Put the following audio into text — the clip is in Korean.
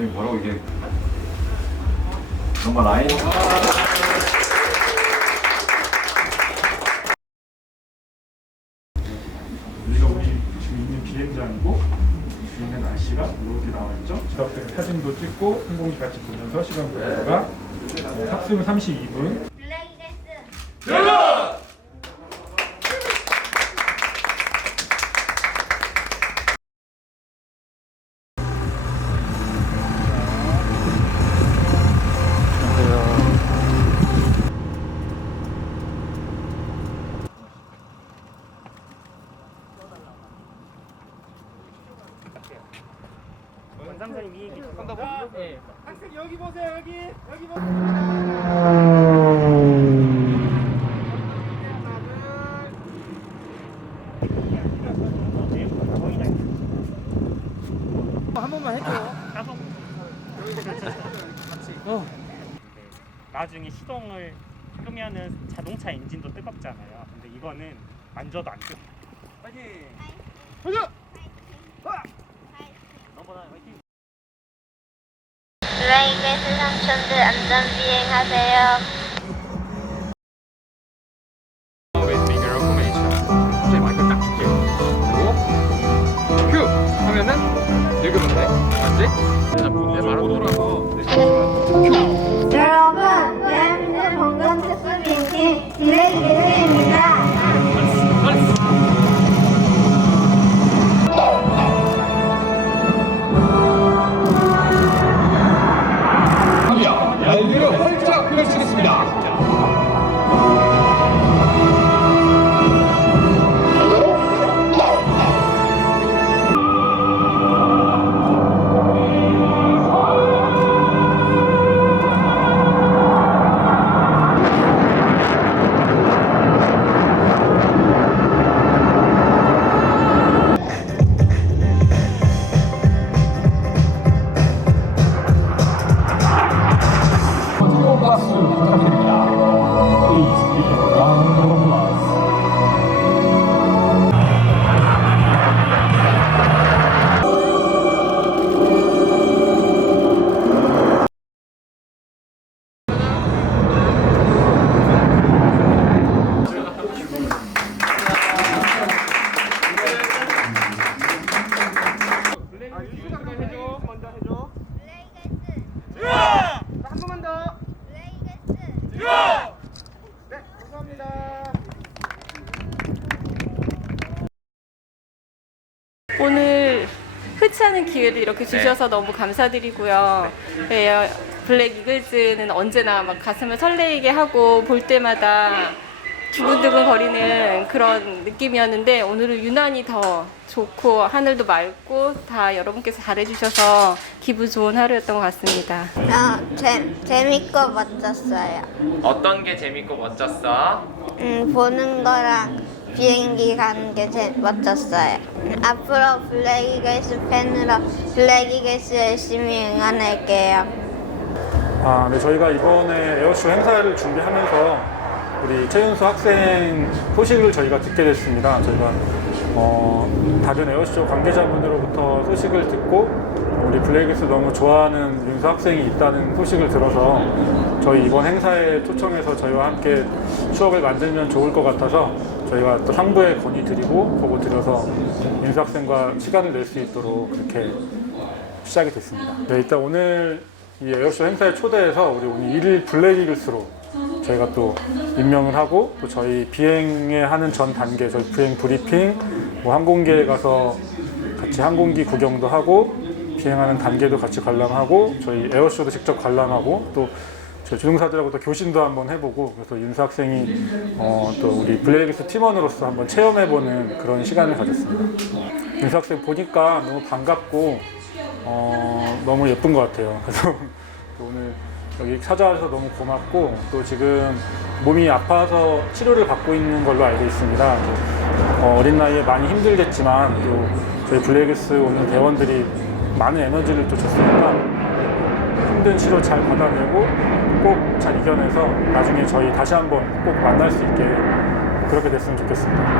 아니 뭐라고 이게. 정말 라인. 여기가 우리 지금 있는 비행장이고 주인의 날씨가 이렇게 나와 있죠. 저 앞에 사진도 찍고 항공기 같이 보면서 시간 보다가 합승 32분. 블랙이데스 나중에 시동을 끄면은 자동차 엔진도 뜨겁잖아요. 근데 이거는 만져도 안 뜨거. 파이팅! 블랙이데스 삼촌들 안전 비행하세요 웨이스피커 포메이션 갑자기 마이크 딱 줄게 그리고 큐 하면은 읽으면 돼 맞지? 내가 말하는 거라서 여러분 대한민국 건강특수비행팀 블랙이 오늘 흔치 않은 기회를 이렇게 주셔서 너무 감사드리고요. 네, 블랙 이글즈는 언제나 막 가슴을 설레게 하고 볼 때마다 두근두근 거리는 그런 느낌이었는데 오늘은 유난히 더 좋고 하늘도 맑고 다 여러분께서 잘해주셔서 기분 좋은 하루였던 것 같습니다. 어, 재, 재밌고 멋졌어요 어떤 게 재밌고 멋졌어? 음, 보는 거랑 비행기 가는 게 제, 멋졌어요 음, 앞으로 블랙이글스 팬으로 블랙이글스 열심히 응원할게요 아, 네, 저희가 이번에 에어쇼 행사를 준비하면서 우리 최윤수 학생 소식을 저희가 듣게 됐습니다. 저희가 어, 다른 에어쇼 관계자분들로부터 소식을 듣고 우리 블랙에서 너무 좋아하는 윤수 학생이 있다는 소식을 들어서 저희 이번 행사에 초청해서 저희와 함께 추억을 만들면 좋을 것 같아서 저희가 또 상부에 건의 드리고 보고 드려서 윤수 학생과 시간을 낼 수 있도록 그렇게 시작이 됐습니다. 네, 일단 오늘 이 에어쇼 행사에 초대해서 우리 오늘 일일 블랙 이글스로 저희가 또 임명을 하고 또 저희 비행에 하는 전 단계 저희 비행 브리핑 뭐 항공기에 가서 같이 항공기 구경도 하고 비행하는 단계도 같이 관람하고 저희 에어쇼도 직접 관람하고 또 주동사들하고 또 교신도 한번 해보고 그래서 윤수 학생이 어, 또 우리 블랙이글스 팀원으로서 한번 체험해보는 그런 시간을 가졌습니다. 윤수 학생 보니까 너무 반갑고 어, 너무 예쁜 것 같아요. 그래서 또 오늘 여기 찾아와서 너무 고맙고 또 지금 몸이 아파서 치료를 받고 있는 걸로 알고 있습니다. 어, 어린 나이에 많이 힘들겠지만 또 저희 블랙스 오는 대원들이 많은 에너지를 또 줬으니까 힘든 치료 잘 받아내고 꼭 잘 이겨내서 나중에 저희 다시 한번 꼭 만날 수 있게 그렇게 됐으면 좋겠습니다.